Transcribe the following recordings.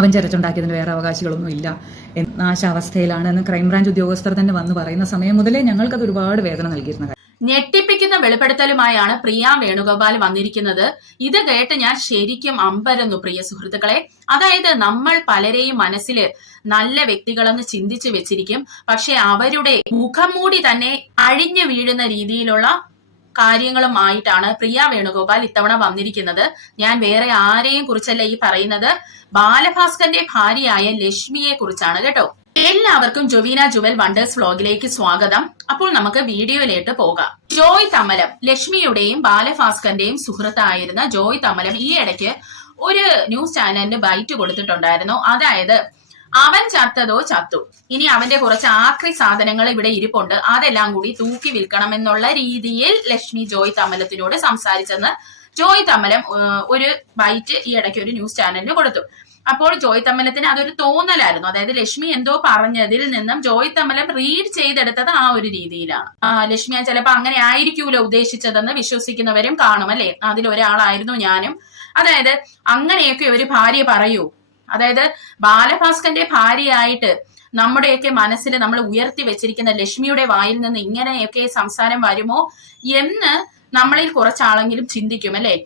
അവൻ ചെരച്ചുണ്ടാക്കിയതിന് വേറെ അവകാശികളൊന്നും ഇല്ല എന്ന ആശാവസ്ഥയിലാണ് എന്ന് ക്രൈംബ്രാഞ്ച് ഉദ്യോഗസ്ഥർ തന്നെ വന്ന് പറയുന്ന സമയം മുതലേ ഞങ്ങൾക്കത് ഒരുപാട് വേദന നൽകിയിരുന്നത്. ഞെട്ടിപ്പിക്കുന്ന വെളിപ്പെടുത്തലുമായാണ് പ്രിയ വേണുഗോപാൽ വന്നിരിക്കുന്നത്. ഇത് കേട്ട് ഞാൻ ശരിക്കും അമ്പരന്നു പ്രിയ സുഹൃത്തുക്കളെ. അതായത് നമ്മൾ പലരെയും മനസ്സിൽ നല്ല വ്യക്തികളെന്ന് ചിന്തിച്ചു വെച്ചിരിക്കും, പക്ഷെ അവരുടെ മുഖം മൂടി തന്നെ അഴിഞ്ഞു വീഴുന്ന രീതിയിലുള്ള കാര്യങ്ങളുമായിട്ടാണ് പ്രിയ വേണുഗോപാൽ ഇത്തവണ വന്നിരിക്കുന്നത്. ഞാൻ വേറെ ആരെയും കുറിച്ചല്ല ഈ പറയുന്നത്, ബാലഭാസ്കറിന്റെ ഭാര്യയായ ലക്ഷ്മിയെ കുറിച്ചാണ് കേട്ടോ. എല്ലാവർക്കും ജൊവീന ജുവൽ വണ്ടേഴ്സ് വ്ലോഗിലേക്ക് സ്വാഗതം. അപ്പോൾ നമുക്ക് വീഡിയോയിലേക്ക് പോകാം. ജോയ് തമലം, ലക്ഷ്മിയുടെയും ബാലഭാസ്കറിന്റെയും സുഹൃത്തായിരുന്ന ജോയ് തമലം ഈ ഇടയ്ക്ക് ഒരു ന്യൂസ് ചാനലിന് ബൈറ്റ് കൊടുത്തിട്ടുണ്ടായിരുന്നു. അതായത് അവൻ ചത്തതോ ചത്തു, ഇനി അവന്റെ കുറച്ച് ആക്രി സാധനങ്ങൾ ഇവിടെ ഇരിപ്പുണ്ട്, അതെല്ലാം കൂടി തൂക്കി വിൽക്കണമെന്നുള്ള രീതിയിൽ ലക്ഷ്മി ജോയ് തമലത്തിനോട് സംസാരിച്ചെന്ന് ജോയ് തമലം ഒരു ബൈറ്റ് ഈ ഇടയ്ക്ക് ഒരു ന്യൂസ് ചാനലിന് കൊടുത്തു. അപ്പോൾ ജോയ് തമലത്തിന് അതൊരു തോന്നലായിരുന്നു. അതായത് ലക്ഷ്മി എന്തോ പറഞ്ഞതിൽ നിന്നും ജോയ് തമലം റീഡ് ചെയ്തെടുത്തത് ആ ഒരു രീതിയിലാണ്. ലക്ഷ്മി ചിലപ്പോ അങ്ങനെ ആയിരിക്കൂലോ ഉദ്ദേശിച്ചതെന്ന് വിശ്വസിക്കുന്നവരും കാണും അല്ലെ. അതിലൊരാളായിരുന്നു ഞാനും. അതായത് അങ്ങനെയൊക്കെ ഒരു ഭാര്യ പറയൂ, അതായത് ബാലഭാസ്കറിന്റെ ഭാര്യയായിട്ട് നമ്മുടെയൊക്കെ മനസ്സിൽ നമ്മൾ ഉയർത്തി വെച്ചിരിക്കുന്ന ലക്ഷ്മിയുടെ വായിൽ നിന്ന് ഇങ്ങനെയൊക്കെ സംസാരം വരുമോ എന്ന് നമ്മളിൽ കുറച്ചാളെങ്കിലും ചിന്തിക്കും അല്ലെ.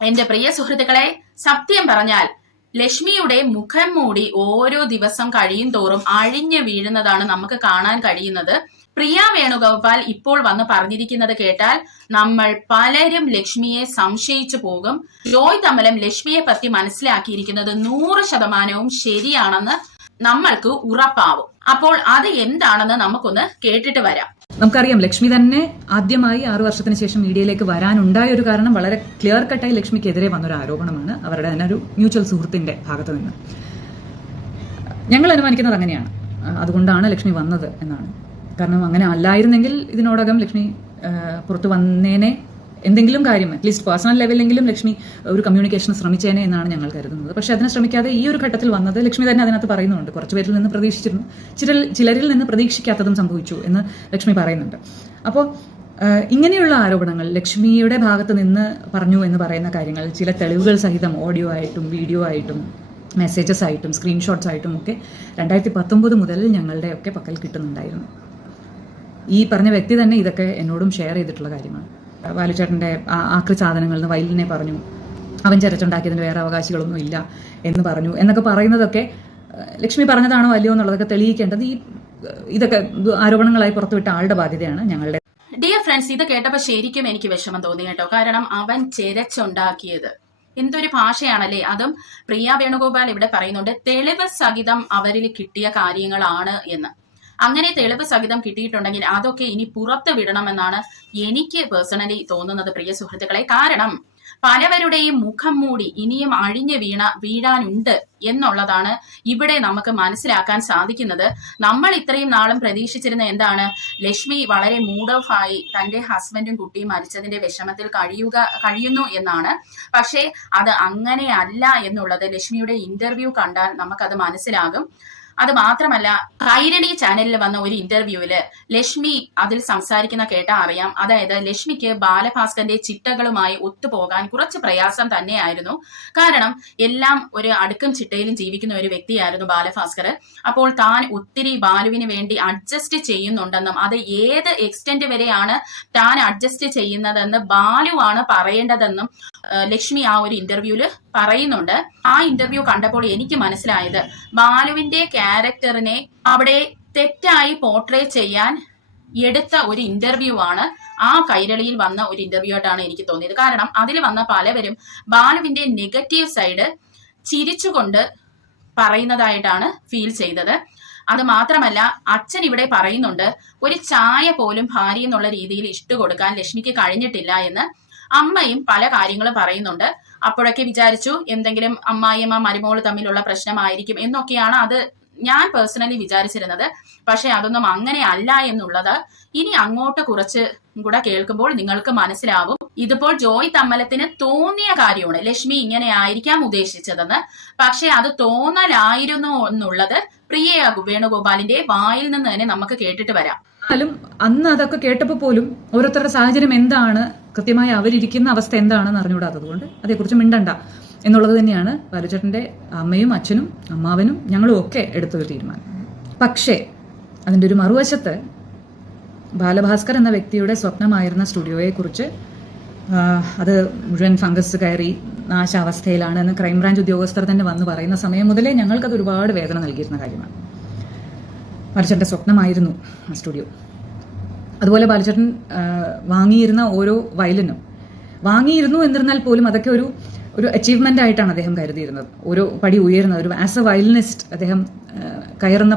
എന്റെ പ്രിയ സുഹൃത്തുക്കളെ, സത്യം പറഞ്ഞാൽ ലക്ഷ്മിയുടെ മുഖം മൂടി ഓരോ ദിവസം കഴിയും തോറും അഴിഞ്ഞു വീഴുന്നതാണ് നമുക്ക് കാണാൻ കഴിയുന്നത്. പ്രിയ വേണുഗോപാൽ ഇപ്പോൾ വന്ന് പറഞ്ഞിരിക്കുന്നത് കേട്ടാൽ നമ്മൾ പലരും ലക്ഷ്മിയെ സംശയിച്ചു പോകും. ജോയ് തമലം ലക്ഷ്മിയെ പറ്റി മനസ്സിലാക്കിയിരിക്കുന്നത് 100% ശരിയാണെന്ന് നമ്മൾക്ക് ഉറപ്പാവും. അപ്പോൾ അത് എന്താണെന്ന് നമുക്കൊന്ന് കേട്ടിട്ട് വരാം. നമുക്കറിയാം, ലക്ഷ്മി തന്നെ ആദ്യമായി 6 വർഷത്തിന് ശേഷം മീഡിയയിലേക്ക് വരാനുണ്ടായ ഒരു കാരണം വളരെ ക്ലിയർ കട്ടായി ലക്ഷ്മിക്കെതിരെ വന്നൊരു ആരോപണമാണ് അവരുടെ തന്നെ ഒരു മ്യൂച്വൽ സുഹൃത്തിന്റെ ഭാഗത്തു നിന്ന്. ഞങ്ങൾ അനുമാനിക്കുന്നത് അങ്ങനെയാണ്, അതുകൊണ്ടാണ് ലക്ഷ്മി വന്നത് എന്നാണ്. കാരണം അങ്ങനെ അല്ലായിരുന്നെങ്കിൽ ഇതിനോടകം ലക്ഷ്മി പുറത്തു വന്നേനെ, എന്തെങ്കിലും കാര്യം അറ്റ്ലീസ്റ്റ് പേഴ്സണൽ ലെവലിലെങ്കിലും ലക്ഷ്മി ഒരു കമ്മ്യൂണിക്കേഷൻ ശ്രമിച്ചേനെ എന്നാണ് ഞങ്ങൾ കരുതുന്നത്. പക്ഷെ അതിനെ ശ്രമിക്കാതെ ഈ ഒരു ഘട്ടത്തിൽ വന്നത് ലക്ഷ്മി തന്നെ അതിനകത്ത് പറയുന്നുണ്ട്. കുറച്ചുപേരിൽ നിന്ന് പ്രതീക്ഷിച്ചിരുന്നു, ചിലരിൽ നിന്ന് പ്രതീക്ഷിക്കാത്തതും സംഭവിച്ചു എന്ന് ലക്ഷ്മി പറയുന്നുണ്ട്. അപ്പോൾ ഇങ്ങനെയുള്ള ആരോപണങ്ങൾ ലക്ഷ്മിയുടെ ഭാഗത്ത് നിന്ന് പറഞ്ഞു എന്ന് പറയുന്ന കാര്യങ്ങൾ ചില തെളിവുകൾ സഹിതം ഓഡിയോ ആയിട്ടും വീഡിയോ ആയിട്ടും മെസ്സേജസ് ആയിട്ടും സ്ക്രീൻഷോട്ട്സ് ആയിട്ടും ഒക്കെ 2019 മുതൽ ഞങ്ങളുടെയൊക്കെ പക്കൽ കിട്ടുന്നുണ്ടായിരുന്നു. ഈ പറഞ്ഞ വ്യക്തി തന്നെ ഇതൊക്കെ എന്നോടും ഷെയർ ചെയ്തിട്ടുള്ള കാര്യമാണ്. ബാലുചേട്ടന്റെ ആക്രി സാധനങ്ങളിൽ നിന്ന് വയലിനെ പറഞ്ഞു, അവൻ ചെരച്ചുണ്ടാക്കിയതിന് വേറെ അവകാശികളൊന്നും ഇല്ല എന്ന് പറഞ്ഞു എന്നൊക്കെ പറയുന്നതൊക്കെ ലക്ഷ്മി പറഞ്ഞതാണോ അല്ലയോ എന്നുള്ളതൊക്കെ തെളിയിക്കേണ്ടത് ഇതൊക്കെ ആരോപണങ്ങളായി പുറത്തുവിട്ട ആളുടെ ബാധ്യതയാണ് ഞങ്ങളുടെ. ഡിയർ ഫ്രണ്ട്സ്, ഇത് കേട്ടപ്പോൾ ശരിക്കും എനിക്ക് വിഷമം തോന്നി കേട്ടോ. കാരണം അവൻ ചെരച്ചുണ്ടാക്കിയത് എന്തൊരു ഭാഷയാണല്ലേ. അതും പ്രിയ വേണുഗോപാൽ ഇവിടെ പറയുന്നുണ്ട് തെളിവ് സഹിതം അവരിൽ കിട്ടിയ കാര്യങ്ങളാണ് എന്ന്. അങ്ങനെ തെളിവ് സഹിതം കിട്ടിയിട്ടുണ്ടെങ്കിൽ അതൊക്കെ ഇനി പുറത്ത് വിടണമെന്നാണ് എനിക്ക് പേഴ്സണലി തോന്നുന്നത് പ്രിയ സുഹൃത്തുക്കളെ. കാരണം പലവരുടെയും മുഖം മൂടി ഇനിയും അഴിഞ്ഞു വീഴാനുണ്ട് എന്നുള്ളതാണ് ഇവിടെ നമുക്ക് മനസ്സിലാക്കാൻ സാധിക്കുന്നത്. നമ്മൾ ഇത്രയും നാളും പ്രതീക്ഷിച്ചിരുന്ന എന്താണ്, ലക്ഷ്മി വളരെ മൂഡ് ഓഫ് ആയി തന്റെ ഹസ്ബൻഡും കുട്ടിയും മരിച്ചതിന്റെ വിഷമത്തിൽ കഴിയുന്നു എന്നാണ്. പക്ഷേ അത് അങ്ങനെയല്ല എന്നുള്ളത് ലക്ഷ്മിയുടെ ഇന്റർവ്യൂ കണ്ടാൽ നമുക്കത് മനസ്സിലാകും. അത് മാത്രമല്ല, കൈരളി ചാനലിൽ വന്ന ഒരു ഇന്റർവ്യൂവില് ലക്ഷ്മി അതിൽ സംസാരിക്കുന്ന കേട്ടാ അറിയാം. അതായത് ലക്ഷ്മിക്ക് ബാലഭാസ്കറിന്റെ ചിട്ടകളുമായി ഒത്തുപോകാൻ കുറച്ച് പ്രയാസം തന്നെയായിരുന്നു. കാരണം എല്ലാം ഒരു അടുക്കും ചിട്ടയിലും ജീവിക്കുന്ന ഒരു വ്യക്തിയായിരുന്നു ബാലഭാസ്കർ. അപ്പോൾ താൻ ഒത്തിരി ബാലുവിന് വേണ്ടി അഡ്ജസ്റ്റ് ചെയ്യുന്നുണ്ടെന്നും അത് ഏത് എക്സ്റ്റെന്റ് വരെയാണ് താൻ അഡ്ജസ്റ്റ് ചെയ്യുന്നതെന്ന് ബാലുവാണ് പറയേണ്ടതെന്നും ലക്ഷ്മി ആ ഒരു ഇന്റർവ്യൂവില് പറയുന്നുണ്ട്. ആ ഇന്റർവ്യൂ കണ്ടപ്പോൾ എനിക്ക് മനസ്സിലായത് ബാലുവിന്റെ ക്യാരക്ടറിനെ അവിടെ തെറ്റായി പോർട്രേ ചെയ്യാൻ എടുത്ത ഒരു ഇന്റർവ്യൂ ആണ്. ആ കൈരളിയിൽ വന്ന ഒരു ഇന്റർവ്യൂ ആയിട്ടാണ് എനിക്ക് തോന്നിയത്. കാരണം അതിൽ വന്ന പലവരും ബാലുവിന്റെ നെഗറ്റീവ് സൈഡ് ചിരിച്ചുകൊണ്ട് പറയുന്നതായിട്ടാണ് ഫീൽ ചെയ്തത്. അത് മാത്രമല്ല, അച്ഛൻ ഇവിടെ പറയുന്നുണ്ട് ഒരു ചായ പോലും ഭാര്യ എന്നുള്ള രീതിയിൽ ഇട്ടുകൊടുക്കാൻ ലക്ഷ്മിക്ക് കഴിഞ്ഞിട്ടില്ല എന്ന്. അമ്മയും പല കാര്യങ്ങളും പറയുന്നുണ്ട്. അപ്പോഴൊക്കെ വിചാരിച്ചു എന്തെങ്കിലും അമ്മായിയമ്മ മരുമോള് തമ്മിലുള്ള പ്രശ്നമായിരിക്കും എന്നൊക്കെയാണ് അത് ഞാൻ പേഴ്സണലി വിചാരിച്ചിരുന്നത്. പക്ഷെ അതൊന്നും അങ്ങനെ അല്ല എന്നുള്ളത് ഇനി അങ്ങോട്ട് കുറച്ച് കൂടെ കേൾക്കുമ്പോൾ നിങ്ങൾക്ക് മനസ്സിലാവും. ഇതിപ്പോൾ ജോയ് തമ്മലത്തിന് തോന്നിയ കാര്യമാണ് ലക്ഷ്മി ഇങ്ങനെ ആയിരിക്കാം ഉദ്ദേശിച്ചതെന്ന്. പക്ഷെ അത് തോന്നലായിരുന്നു എന്നുള്ളത് പ്രിയ വേണുഗോപാലിന്റെ വായിൽ നിന്ന് തന്നെ നമുക്ക് കേട്ടിട്ട് വരാം. അന്ന് അതൊക്കെ കേട്ടപ്പോൾ പോലും ഓരോരുത്തരുടെ സാഹചര്യം എന്താണ്, കൃത്യമായി അവരിയ്ക്കുന്ന അവസ്ഥ എന്താണെന്ന് അറിഞ്ഞുകൂടാത്തത് കൊണ്ട് അതേക്കുറിച്ച് മിണ്ടണ്ട എന്നുള്ളത് തന്നെയാണ് ബാലുചേട്ടൻ്റെ അമ്മയും അച്ഛനും അമ്മാവനും ഞങ്ങളും ഒക്കെ എടുത്തൊരു തീരുമാനം. പക്ഷേ അതിൻ്റെ ഒരു മറുവശത്ത് ബാലഭാസ്കർ എന്ന വ്യക്തിയുടെ സ്വപ്നമായിരുന്ന സ്റ്റുഡിയോയെക്കുറിച്ച് അത് മുഴുവൻ ഫംഗസ് കയറി നാശാവസ്ഥയിലാണ് എന്ന് ക്രൈംബ്രാഞ്ച് ഉദ്യോഗസ്ഥർ തന്നെ വന്ന് പറയുന്ന സമയം മുതലേ ഞങ്ങൾക്കത് ഒരുപാട് വേദന നൽകിയിരുന്ന കാര്യമാണ്. ബാലുചേട്ടൻ്റെ സ്വപ്നമായിരുന്നു ആ സ്റ്റുഡിയോ. അതുപോലെ ബാലുചേട്ടൻ വാങ്ങിയിരുന്ന ഓരോ വയലിനും വാങ്ങിയിരുന്നു എന്നിരുന്നാൽ പോലും അതൊക്കെ ഒരു അച്ചീവ്മെൻ്റ് ആയിട്ടാണ് അദ്ദേഹം കരുതിയിരുന്നത്. ഓരോ പടി ഉയരുന്ന ഒരു ആസ് എ വയലിനിസ്റ്റ് അദ്ദേഹം കയറുന്ന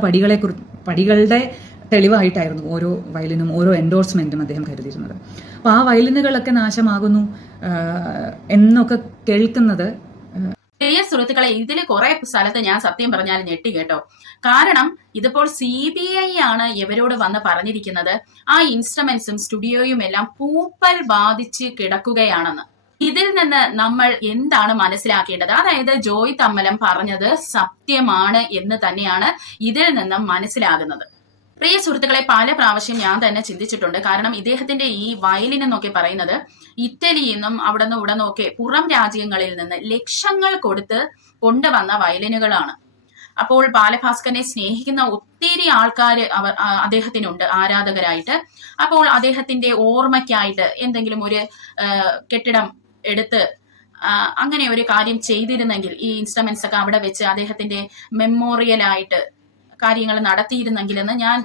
പടികളുടെ തെളിവായിട്ടായിരുന്നു ഓരോ വയലിനും ഓരോ എൻഡോഴ്സ്മെൻറ്റും അദ്ദേഹം കരുതിയിരുന്നത്. അപ്പോൾ ആ വയലിനുകളൊക്കെ നാശമാകുന്നു എന്നൊക്കെ കേൾക്കുന്നത്. പ്രിയ സുഹൃത്തുക്കളെ, ഇതിൽ കുറെ സ്ഥലത്ത് ഞാൻ സത്യം പറഞ്ഞാൽ ഞെട്ടി കേട്ടോ. കാരണം ഇതിപ്പോൾ CBI ആണ് ഇവരോട് വന്ന് പറഞ്ഞിരിക്കുന്നത് ആ ഇൻസ്ട്രുമെന്റ്സും സ്റ്റുഡിയോയും എല്ലാം പൂപ്പൽ ബാധിച്ച് കിടക്കുകയാണെന്ന്. ഇതിൽ നിന്ന് നമ്മൾ എന്താണ് മനസ്സിലാക്കേണ്ടത്? അതായത് ജോയ് തമ്മലം പറഞ്ഞത് സത്യമാണ് എന്ന് തന്നെയാണ് ഇതിൽ നിന്നും മനസ്സിലാകുന്നത്. പ്രിയ സുഹൃത്തുക്കളെ, പല പ്രാവശ്യം ഞാൻ തന്നെ ചിന്തിച്ചിട്ടുണ്ട്. കാരണം ഇദ്ദേഹത്തിന്റെ ഈ വയലിൻ എന്നൊക്കെ പറയുന്നത് ഇറ്റലിയിൽ നിന്നും അവിടെ നിന്ന് ഇവിടെ നിന്നൊക്കെ പുറം രാജ്യങ്ങളിൽ നിന്ന് ലക്ഷങ്ങൾ കൊടുത്ത് കൊണ്ടുവന്ന വയലിനുകളാണ്. അപ്പോൾ ബാലഭാസ്കറിനെ സ്നേഹിക്കുന്ന ഒത്തിരി ആൾക്കാർ അദ്ദേഹത്തിനുണ്ട്, ആരാധകരായിട്ട്. അപ്പോൾ അദ്ദേഹത്തിന്റെ ഓർമ്മയ്ക്കായിട്ട് എന്തെങ്കിലും ഒരു കെട്ടിടം എടുത്ത് അങ്ങനെ ഒരു കാര്യം ചെയ്തിരുന്നെങ്കിൽ, ഈ ഇൻസ്ട്രുമെന്റ്സ് ഒക്കെ അവിടെ വെച്ച് അദ്ദേഹത്തിന്റെ മെമ്മോറിയലായിട്ട് കാര്യങ്ങൾ നടത്തിയിരുന്നെങ്കിലെന്ന് ഞാൻ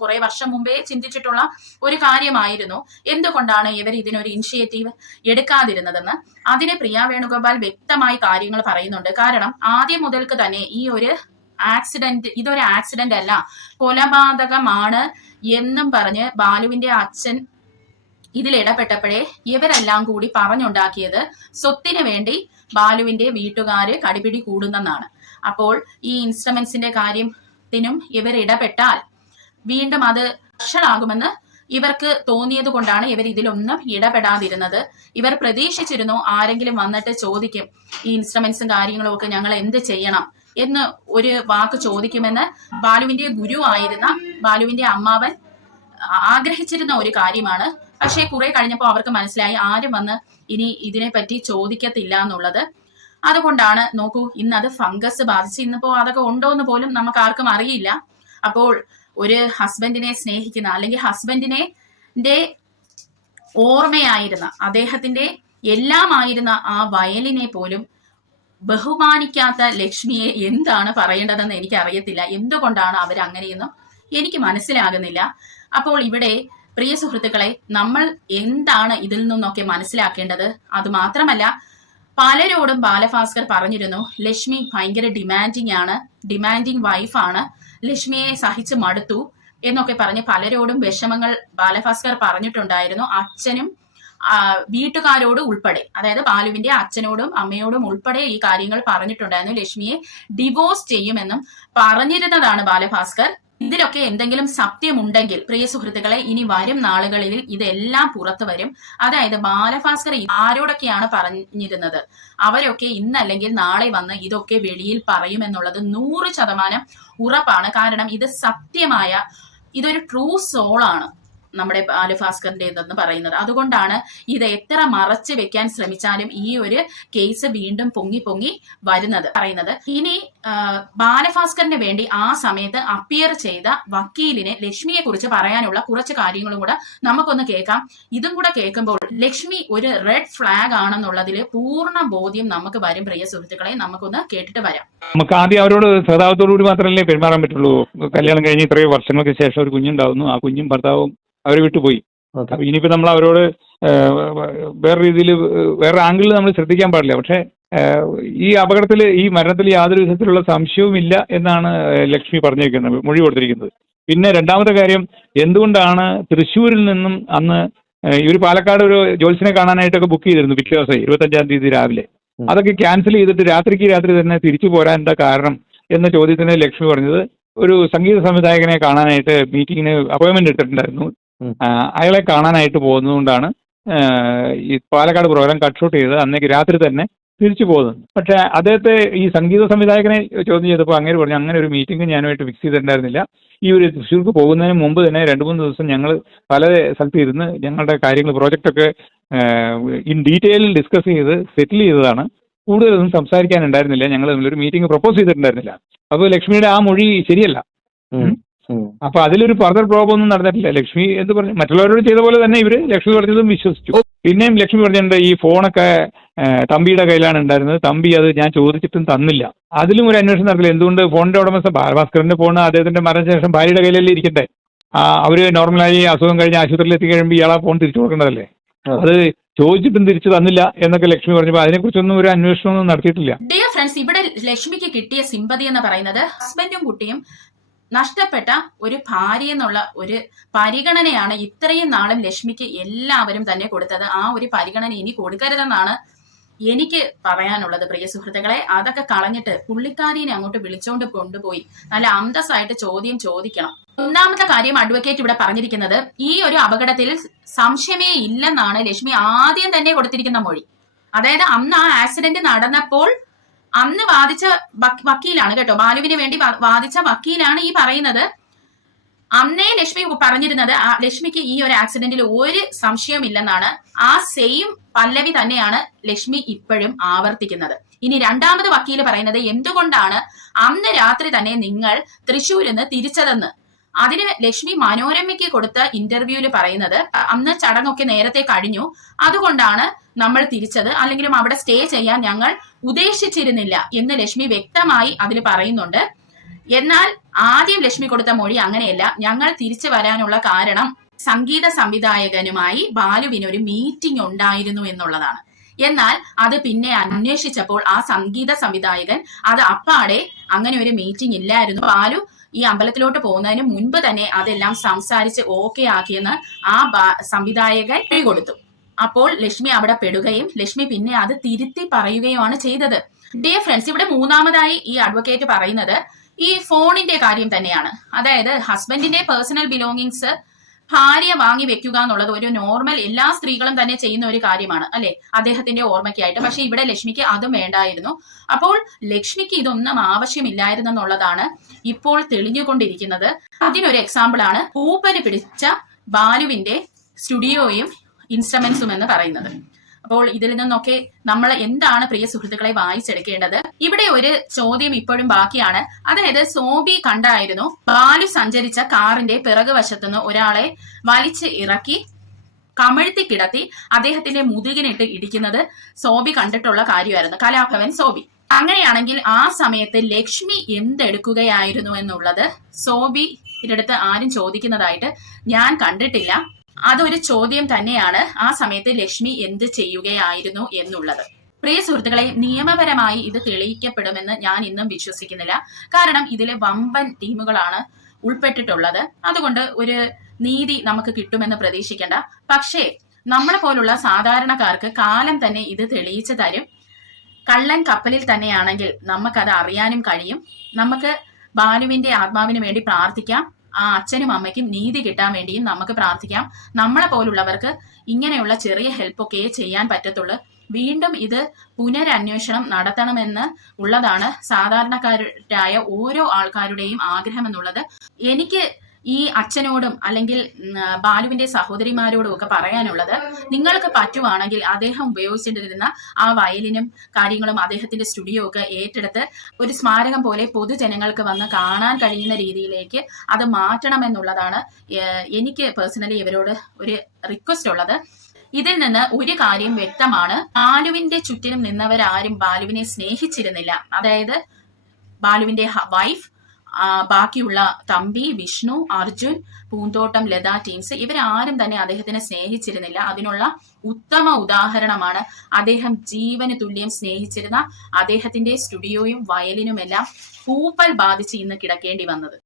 കുറെ വർഷം മുമ്പേ ചിന്തിച്ചിട്ടുള്ള ഒരു കാര്യമായിരുന്നു. എന്തുകൊണ്ടാണ് ഇവർ ഇതിനൊരു ഇനിഷ്യേറ്റീവ് എടുക്കാതിരുന്നതെന്ന് അതിന് പ്രിയ വേണുഗോപാൽ വ്യക്തമായി കാര്യങ്ങൾ പറയുന്നുണ്ട്. കാരണം ആദ്യം മുതൽക്ക് തന്നെ ഈ ഒരു ഇതൊരു ആക്സിഡന്റ് അല്ല, കൊലപാതകമാണ് എന്നും പറഞ്ഞ് ബാലുവിന്റെ അച്ഛൻ ഇതിൽ ഇടപെട്ടപ്പോഴേ ഇവരെല്ലാം കൂടി പറഞ്ഞുണ്ടാക്കിയത് സ്വത്തിന് വേണ്ടി ബാലുവിന്റെ വീട്ടുകാര് കടിപിടി കൂടുന്നെന്നാണ്. അപ്പോൾ ഈ ഇൻസ്ട്രുമെന്റ്സിന്റെ കാര്യത്തിനും ഇവർ ഇടപെട്ടാൽ വീണ്ടും അത് വഷളാകുമെന്ന് ഇവർക്ക് തോന്നിയത് കൊണ്ടാണ് ഇവർ ഇതിലൊന്നും ഇടപെടാതിരുന്നത്. ഇവർ പ്രതീക്ഷിച്ചിരുന്നു ആരെങ്കിലും വന്നിട്ട് ചോദിക്കും ഈ ഇൻസ്ട്രുമെന്റ്സും കാര്യങ്ങളും ഒക്കെ ഞങ്ങൾ എന്ത് ചെയ്യണം എന്ന് ഒരു വാക്ക് ചോദിക്കുമെന്ന് ബാലുവിന്റെ ഗുരു ആയിരുന്ന ബാലുവിന്റെ അമ്മാവൻ ആഗ്രഹിച്ചിരുന്ന ഒരു കാര്യമാണ്. പക്ഷേ കുറെ കഴിഞ്ഞപ്പോൾ അവർക്ക് മനസ്സിലായി ആരും വന്ന് ഇനി ഇതിനെപ്പറ്റി ചോദിക്കത്തില്ല എന്നുള്ളത്. അതുകൊണ്ടാണ് നോക്കൂ, ഇന്നത് ഫംഗസ് ബാധിച്ച് ഇന്നിപ്പോ അതൊക്കെ ഉണ്ടോ എന്ന് പോലും നമുക്ക് ആർക്കും അറിയില്ല. അപ്പോൾ ഒരു ഹസ്ബൻഡിനെ സ്നേഹിക്കുന്ന അല്ലെങ്കിൽ ഹസ്ബൻഡിന്റെ ഓർമ്മയായിരുന്ന അദ്ദേഹത്തിന്റെ എല്ലാമായിരുന്ന ആ വയലിനെ പോലും ബഹുമാനിക്കാത്ത ലക്ഷ്മിയെ എന്താണ് പറയേണ്ടതെന്ന് എനിക്ക് അറിയത്തില്ല. എന്തുകൊണ്ടാണ് അവരങ്ങനെയൊന്നും എനിക്ക് മനസ്സിലാകുന്നില്ല. അപ്പോൾ ഇവിടെ പ്രിയ സുഹൃത്തുക്കളെ, നമ്മൾ എന്താണ് ഇതിൽ നിന്നൊക്കെ മനസ്സിലാക്കേണ്ടത്? അത് മാത്രമല്ല, പലരോടും ബാലഭാസ്കർ പറഞ്ഞിരുന്നു ലക്ഷ്മി ഭയങ്കര ഡിമാൻഡിങ് വൈഫാണ്, ലക്ഷ്മിയെ സഹിച്ച് മടുത്തു എന്നൊക്കെ പറഞ്ഞ് പലരോടും വിഷമങ്ങൾ ബാലഭാസ്കർ പറഞ്ഞിട്ടുണ്ടായിരുന്നു. അച്ഛനും വീട്ടുകാരോട് ഉൾപ്പെടെ, അതായത് ബാലുവിന്റെ അച്ഛനോടും അമ്മയോടും ഉൾപ്പെടെ ഈ കാര്യങ്ങൾ പറഞ്ഞിട്ടുണ്ടായിരുന്നു. ലക്ഷ്മിയെ ഡിവോഴ്സ് ചെയ്യുമെന്നും പറഞ്ഞിരുന്നതാണ് ബാലഭാസ്കർ. ഇതിലൊക്കെ എന്തെങ്കിലും സത്യമുണ്ടെങ്കിൽ പ്രിയ സുഹൃത്തുക്കളെ, ഇനി വരും നാളുകളിൽ ഇതെല്ലാം പുറത്തു വരും. അതായത് ബാലഭാസ്കർ ആരോടൊക്കെയാണ് പറഞ്ഞിരുന്നത് അവരൊക്കെ ഇന്നല്ലെങ്കിൽ നാളെ വന്ന് ഇതൊക്കെ വെളിയിൽ പറയുമെന്നുള്ളത് 100% ഉറപ്പാണ്. കാരണം ഇത് സത്യമായ, ഇതൊരു ട്രൂ സോളാണ് നമ്മുടെ ബാലഭാസ്കറിന്റേതെന്ന് പറയുന്നത്. അതുകൊണ്ടാണ് ഇത് എത്ര മറച്ചു വെക്കാൻ ശ്രമിച്ചാലും ഈ ഒരു കേസ് വീണ്ടും പൊങ്ങി വരുന്നത് പറയുന്നത്. ഇനി ബാലഭാസ്കറിന് വേണ്ടി ആ സമയത്ത് അപ്പിയർ ചെയ്ത വക്കീലിന് ലക്ഷ്മിയെ കുറിച്ച് പറയാനുള്ള കുറച്ച് കാര്യങ്ങളും കൂടെ നമുക്കൊന്ന് കേൾക്കാം. ഇതും കൂടെ കേൾക്കുമ്പോൾ ലക്ഷ്മി ഒരു റെഡ് ഫ്ലാഗ് ആണെന്നുള്ളതിൽ പൂർണ്ണ ബോധ്യം നമുക്ക് വരും. പ്രിയ സുഹൃത്തുക്കളെ, നമുക്കൊന്ന് കേട്ടിട്ട് വരാം. നമുക്ക് ആദ്യം അവരോട് സഹതാപത്തോടുകൂടി മാത്രമല്ലേ പെരുമാറാൻ പറ്റുള്ളൂ. കല്യാണം കഴിഞ്ഞ് ഇത്രയും വർഷങ്ങൾക്ക് ശേഷം ഒരു കുഞ്ഞുണ്ടാവുന്നു, ആ കുഞ്ഞും ഭർത്താവും അവരെ വിട്ടുപോയി. അപ്പൊ ഇനിയിപ്പോ നമ്മൾ അവരോട് വേറെ രീതിയിൽ വേറെ ആംഗിളിൽ നമ്മൾ ശ്രദ്ധിക്കാൻ പാടില്ല. പക്ഷെ ഈ അപകടത്തിൽ ഈ മരണത്തിൽ യാതൊരു വിധത്തിലുള്ള സംശയവുമില്ല എന്നാണ് ലക്ഷ്മി പറഞ്ഞിരിക്കുന്നത്, മൊഴി കൊടുത്തിരിക്കുന്നത്. പിന്നെ രണ്ടാമത്തെ കാര്യം, എന്തുകൊണ്ടാണ് തൃശ്ശൂരിൽ നിന്നും അന്ന് ഇവർ പാലക്കാട് ഒരു ജോത്സ്യനെ കാണാനായിട്ടൊക്കെ ബുക്ക് ചെയ്തിരുന്നു പിറ്റേ ദിവസം 25-ാം തീയതി രാവിലെ. അതൊക്കെ ക്യാൻസൽ ചെയ്തിട്ട് രാത്രി തന്നെ തിരിച്ചു പോരാൻ എന്താ കാരണം എന്ന ചോദ്യത്തിന് ലക്ഷ്മി പറഞ്ഞത് ഒരു സംഗീത സംവിധായകനെ കാണാനായിട്ട് മീറ്റിങ്ങിന് അപ്പോയിന്റ്മെന്റ് എടുത്തിട്ടുണ്ടായിരുന്നു, അയാളെ കാണാനായിട്ട് പോകുന്നതുകൊണ്ടാണ് ഈ പാലക്കാട് പ്രോഗ്രാം കട്ട് ഷൂട്ട് ചെയ്ത് അന്നേക്ക് രാത്രി തന്നെ തിരിച്ചു പോകുന്നത്. പക്ഷെ അദ്ദേഹത്തെ ഈ സംഗീത സംവിധായകനെ ചോദ്യം ചെയ്തപ്പോൾ അങ്ങനെ പറഞ്ഞു അങ്ങനെ ഒരു മീറ്റിംഗ് ഞാനുമായിട്ട് ഫിക്സ് ചെയ്തിട്ടുണ്ടായിരുന്നില്ല. ഈ ഒരു തൃശ്ശൂർക്ക് പോകുന്നതിന് മുമ്പ് തന്നെ 2-3 ദിവസം ഞങ്ങൾ പല സ്ഥലത്ത് ഇരുന്ന് ഞങ്ങളുടെ കാര്യങ്ങൾ പ്രോജക്റ്റൊക്കെ ഇൻ ഡീറ്റെയിൽ ഡിസ്കസ് ചെയ്ത് സെറ്റിൽ ചെയ്തതാണ്. കൂടുതലൊന്നും സംസാരിക്കാനുണ്ടായിരുന്നില്ല. ഞങ്ങൾ തമ്മിലൊരു മീറ്റിംഗ് പ്രപ്പോസ് ചെയ്തിട്ടുണ്ടായിരുന്നില്ല. അപ്പോൾ ലക്ഷ്മിയുടെ ആ മൊഴി ശരിയല്ല. അപ്പൊ അതിലൊരു ഫർദർ പ്രോബ് ഒന്നും നടന്നിട്ടില്ല. ലക്ഷ്മി എന്ത് പറഞ്ഞു, മറ്റുള്ളവരോട് ചെയ്ത പോലെ തന്നെ ഇവര് ലക്ഷ്മി പറഞ്ഞതും വിശ്വസിച്ചു. പിന്നെയും ലക്ഷ്മി പറഞ്ഞിട്ടുണ്ട് ഈ ഫോണൊക്കെ തമ്പിയുടെ കയ്യിലാണ് ഉണ്ടായിരുന്നത്, തമ്പി അത് ഞാൻ ചോദിച്ചിട്ടും തന്നില്ല. അതിലും ഒരു അന്വേഷണം നടത്തില്ല. എന്തുകൊണ്ട് ഫോണിന്റെ ഉടമസ്ഥ ഭാസ്കറിന്റെ ഫോൺ അദ്ദേഹത്തിന്റെ മരണശേഷം ഭാര്യയുടെ കയ്യിലല്ലേ ഇരിക്കട്ടെ. അവര് നോർമലായി അസുഖം കഴിഞ്ഞ് ആശുപത്രിയിൽ എത്തിക്കഴിയുമ്പോൾ ഇയാളെ ഫോൺ തിരിച്ചു കൊടുക്കേണ്ടതല്ലേ. അത് ചോദിച്ചിട്ടും തിരിച്ചു തന്നില്ല എന്നൊക്കെ ലക്ഷ്മി പറഞ്ഞപ്പോൾ അതിനെക്കുറിച്ചൊന്നും ഒരു അന്വേഷണമൊന്നും നടത്തിയിട്ടില്ല. ഡിയർ ഫ്രണ്ട്സ്, ഇവിടെ ലക്ഷ്മിക്ക് കിട്ടിയ സിമ്പതി എന്ന് പറയുന്നത് ഹസ്ബൻഡും കുട്ടിയും നഷ്ടപ്പെട്ട ഒരു ഭാര്യ എന്നുള്ള ഒരു പരിഗണനയാണ് ഇത്രയും നാളും ലക്ഷ്മിക്ക് എല്ലാവരും തന്നെ കൊടുത്തത്. ആ ഒരു പരിഗണന ഇനി കൊടുക്കരുതെന്നാണ് എനിക്ക് പറയാനുള്ളത് പ്രിയ സുഹൃത്തുക്കളെ. അതൊക്കെ കളഞ്ഞിട്ട് പുള്ളിക്കാരിനെ അങ്ങോട്ട് വിളിച്ചോണ്ട് കൊണ്ടുപോയി നല്ല അന്തസ്സായിട്ട് ചോദ്യം ചോദിക്കണം. ഒന്നാമത്തെ കാര്യം അഡ്വക്കേറ്റ് ഇവിടെ പറഞ്ഞിരിക്കുന്നത് ഈ ഒരു അപകടത്തിൽ സംശയമേ ഇല്ലെന്നാണ് ലക്ഷ്മി ആദ്യം തന്നെ കൊടുത്തിരിക്കുന്ന മൊഴി. അതായത് അന്ന് ആ ആക്സിഡന്റ് നടന്നപ്പോൾ അന്ന് വാദിച്ച വക്കീലാണ് കേട്ടോ, ബാലുവിന് വേണ്ടി വാദിച്ച വക്കീലാണ് ഈ പറയുന്നത്. അന്നേ ലക്ഷ്മി പറഞ്ഞിരുന്നത് ലക്ഷ്മിക്ക് ഈ ഒരു ആക്സിഡന്റിൽ ഒരു സംശയമില്ലെന്നാണ്. ആ സെയിം പല്ലവി തന്നെയാണ് ലക്ഷ്മി ഇപ്പോഴും ആവർത്തിക്കുന്നത്. ഇനി രണ്ടാമത് വക്കീല് പറയുന്നത് എന്തുകൊണ്ടാണ് അന്ന് രാത്രി തന്നെ നിങ്ങൾ തൃശ്ശൂരിൽ നിന്ന് തിരിച്ചതെന്ന്. അതിന് ലക്ഷ്മി മനോരമയ്ക്ക് കൊടുത്ത ഇന്റർവ്യൂവിൽ പറയുന്നത് അന്ന് ചടങ്ങൊക്കെ നേരത്തെ കഴിഞ്ഞു, അതുകൊണ്ടാണ് നമ്മൾ തിരിച്ചത്, അല്ലെങ്കിലും അവിടെ സ്റ്റേ ചെയ്യാൻ ഞങ്ങൾ ഉദ്ദേശിച്ചിരുന്നില്ല എന്ന് ലക്ഷ്മി വ്യക്തമായി അതിൽ പറയുന്നുണ്ട്. എന്നാൽ ആദ്യം ലക്ഷ്മി കൊടുത്ത മൊഴി അങ്ങനെയല്ല. ഞങ്ങൾ തിരിച്ചു വരാനുള്ള കാരണം സംഗീത സംവിധായകനുമായി ബാലുവിന് ഒരു മീറ്റിംഗ് ഉണ്ടായിരുന്നു എന്നുള്ളതാണ്. എന്നാൽ അത് പിന്നെ അന്വേഷിച്ചപ്പോൾ ആ സംഗീത സംവിധായകൻ അത് അപ്പാടെ അങ്ങനെ ഒരു മീറ്റിംഗ് ഇല്ലായിരുന്നു, ബാലു ഈ അമ്പലത്തിലോട്ട് പോകുന്നതിന് മുൻപ് തന്നെ അതെല്ലാം സംസാരിച്ച് ഓക്കെ ആക്കിയെന്ന് ആ സംവിധായകൻ കൊടുത്തു. അപ്പോൾ ലക്ഷ്മി അവിടെ പെടുകയും ലക്ഷ്മി പിന്നെ അത് തിരുത്തി പറയുകയുമാണ് ചെയ്തത്. ഡിയർ ഫ്രണ്ട്സ്, ഇവിടെ മൂന്നാമതായി ഈ അഡ്വക്കേറ്റ് പറയുന്നത് ഈ ഫോണിന്റെ കാര്യം തന്നെയാണ്. അതായത് ഹസ്ബൻഡിന്റെ പേഴ്സണൽ ബിലോങ്ങിങ്സ് ഭാര്യ വാങ്ങി വെക്കുക എന്നുള്ളത് ഒരു നോർമൽ എല്ലാ സ്ത്രീകളും തന്നെ ചെയ്യുന്ന ഒരു കാര്യമാണ് അല്ലെ, അദ്ദേഹത്തിന്റെ ഓർമ്മയ്ക്കായിട്ട്. പക്ഷെ ഇവിടെ ലക്ഷ്മിക്ക് അതും വേണ്ടായിരുന്നു. അപ്പോൾ ലക്ഷ്മിക്ക് ഇതൊന്നും ആവശ്യമില്ലായിരുന്നു എന്നുള്ളതാണ് ഇപ്പോൾ തെളിഞ്ഞുകൊണ്ടിരിക്കുന്നത്. അതിനൊരു എക്സാമ്പിൾ ആണ് ഊപ്പന് പിടിച്ച ബാലുവിന്റെ സ്റ്റുഡിയോയും ഇൻസ്ട്രുമെന്റ്സും എന്ന് പറയുന്നത്. അപ്പോൾ ഇതിൽ നിന്നൊക്കെ നമ്മൾ എന്താണ് പ്രിയ സുഹൃത്തുക്കളെ വായിച്ചെടുക്കേണ്ടത്? ഇവിടെ ഒരു ചോദ്യം ഇപ്പോഴും ബാക്കിയാണ്. അതായത് സോബി കണ്ടായിരുന്നു ബാലു സഞ്ചരിച്ച കാറിന്റെ പിറകുവശത്തുനിന്ന് ഒരാളെ വലിച്ച് ഇറക്കി കമഴ്ത്തി കിടത്തി അദ്ദേഹത്തിന്റെ മുതുകിനിട്ട് ഇടിക്കുന്നത് സോബി കണ്ടിട്ടുള്ള കാര്യമായിരുന്നു, കലാഭവൻ സോബി. അങ്ങനെയാണെങ്കിൽ ആ സമയത്ത് ലക്ഷ്മി എന്തെടുക്കുകയായിരുന്നു എന്നുള്ളത് സോബിയുടെ അടുത്ത് ആരും ചോദിക്കുന്നതായിട്ട് ഞാൻ കണ്ടിട്ടില്ല. അതൊരു ചോദ്യം തന്നെയാണ്, ആ സമയത്ത് ലക്ഷ്മി എന്ത് ചെയ്യുകയായിരുന്നു എന്നുള്ളത്. പ്രിയ സുഹൃത്തുക്കളെ, നിയമപരമായി ഇത് തെളിയിക്കപ്പെടുമെന്ന് ഞാൻ ഇന്നും വിശ്വസിക്കുന്നില്ല. കാരണം ഇതിലെ വമ്പൻ ടീമുകളാണ് ഉൾപ്പെട്ടിട്ടുള്ളത്. അതുകൊണ്ട് ഒരു നീതി നമുക്ക് കിട്ടുമെന്ന് പ്രതീക്ഷിക്കേണ്ട. പക്ഷേ നമ്മളെ പോലുള്ള സാധാരണക്കാർക്ക് കാലം തന്നെ ഇത് തെളിയിച്ചു തരും. കള്ളൻ കപ്പലിൽ തന്നെയാണെങ്കിൽ നമുക്കത് അറിയാനും കഴിയും. നമുക്ക് ബാലുവിന്റെ ആത്മാവിന് വേണ്ടി പ്രാർത്ഥിക്കാം. ആ അച്ഛനും അമ്മയ്ക്കും നീതി കിട്ടാൻ വേണ്ടിയും നമുക്ക് പ്രാർത്ഥിക്കാം. നമ്മളെ പോലുള്ളവർക്ക് ഇങ്ങനെയുള്ള ചെറിയ ഹെൽപ്പൊക്കെ ചെയ്യാൻ പറ്റത്തുള്ളൂ. വീണ്ടും ഇത് പുനരന്വേഷണം നടത്തണമെന്ന് ഉള്ളതാണ് സാധാരണക്കാരായ ഓരോ ആൾക്കാരുടെയും ആഗ്രഹം എന്നുള്ളത്. എനിക്ക് ഈ അച്ഛനോടും അല്ലെങ്കിൽ ബാലുവിന്റെ സഹോദരിമാരോടും ഒക്കെ പറയാനുള്ളത്, നിങ്ങൾക്ക് പറ്റുവാണെങ്കിൽ അദ്ദേഹം ഉപയോഗിച്ചിട്ടിരുന്ന ആ വയലിനും കാര്യങ്ങളും അദ്ദേഹത്തിന്റെ സ്റ്റുഡിയോ ഒക്കെ ഏറ്റെടുത്ത് ഒരു സ്മാരകം പോലെ പൊതുജനങ്ങൾക്ക് വന്ന് കാണാൻ കഴിയുന്ന രീതിയിലേക്ക് അത് മാറ്റണമെന്നുള്ളതാണ് എനിക്ക് പേഴ്സണലി ഇവരോട് ഒരു റിക്വസ്റ്റ് ഉള്ളത്. ഇതിൽ നിന്ന് ഒരു കാര്യം വ്യക്തമാണ്, ബാലുവിന്റെ ചുറ്റിനും നിന്നവരാരും ബാലുവിനെ സ്നേഹിച്ചിരുന്നില്ല. അതായത് ബാലുവിന്റെ വൈഫ്, ബാക്കിയുള്ള തമ്പി, വിഷ്ണു, അർജുൻ, പൂന്തോട്ടം, ലത ടീംസ്, ഇവരാരും തന്നെ അദ്ദേഹത്തിനെ സ്നേഹിച്ചിരുന്നില്ല. അതിനുള്ള ഉത്തമ ഉദാഹരണമാണ് അദ്ദേഹം ജീവന് തുല്യം സ്നേഹിച്ചിരുന്ന അദ്ദേഹത്തിന്റെ സ്റ്റുഡിയോയും വയലിനുമെല്ലാം പൂപ്പൽ ബാധിച്ച് ഇന്ന് കിടക്കേണ്ടി വന്നത്.